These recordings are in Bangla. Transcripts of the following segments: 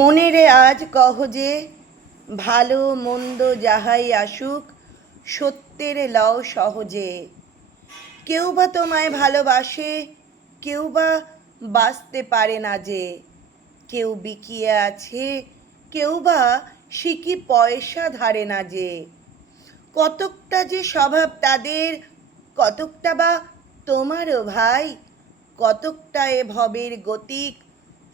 মনেরে আজ কহ যে ভালো মন্দ যাহাই আসুক সত্যের লও সহজে কেউ বা তোমায় ভালোবাসে কেউ বা বাঁচতে পারে না যে কেউ বিকিয়ে আছে কেউ বা সিকি পয়সা ধারে না যে কতকটা যে স্বভাব তাদের কতকটা বা তোমারও ভাই কতকটা এ ভবের গতিক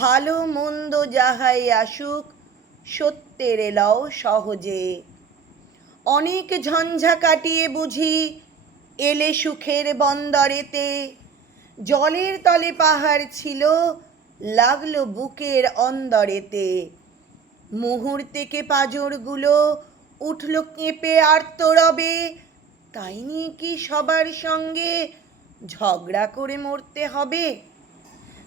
ভালো মন্দ যাহাই আসুক সত্যের এলাও সহজে অনেক ঝঞ্ঝা কাটিয়ে বুঝি এলে সুখের বন্দরেতে জলের তলে পাহাড় ছিল লাগলো বুকের অন্দরেতে মুহূর্তেকে পাজরগুলো উঠল কেঁপে আর্তরবে তাই নিয়ে কি সবার সঙ্গে ঝগড়া করে মরতে হবে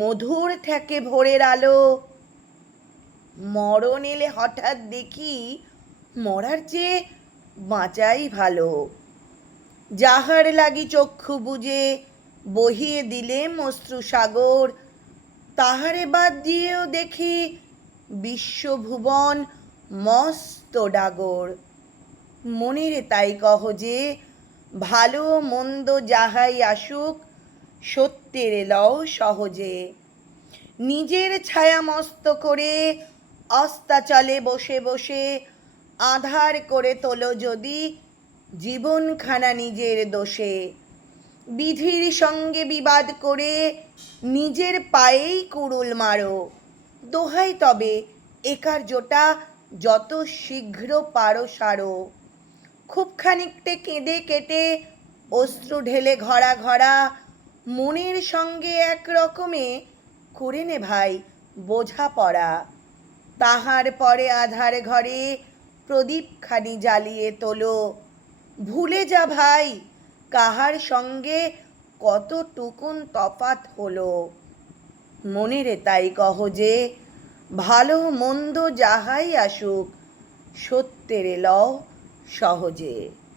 মধুর থাকে ভোরের আলো মরণ এলে হঠাৎ দেখি মরার চেয়ে বাঁচাই ভালো যাহার লাগি চক্ষু বুঝে বহিয়ে দিলে মশ্রু সাগর তাহারে বাদ দিয়েও দেখি বিশ্বভুবন মস্ত ডাগর মনের তাই কহ যে ভালো মন্দ যাহাই আসুক সত্যের লও সহজে নিজের ছায়া মস্ত করে অস্তাচলে বসে বসে আধার করে তোলো যদি জীবনখানা নিজের দোষে বিধির সঙ্গে বিবাদ করে নিজের পায়েই কুড়ুল মারো দোহাই তবে একার জোটা যত শীঘ্র পারো সারো খুব খানিকটে কেঁদে কেটে অশ্রু ঢেলে ঘরা ঘরা মনের সঙ্গে এক রকমে করে নে ভাই বোঝাপড়া তাহার পরে আধার ঘরে প্রদীপখানি জ্বালিয়ে তোলো ভুলে যা ভাই কাহার সঙ্গে কতটুকুন তফাত হলো মনেরে তাই কহ যে ভালো মন্দ যাহাই আসুক সত্যেরে লও সহজে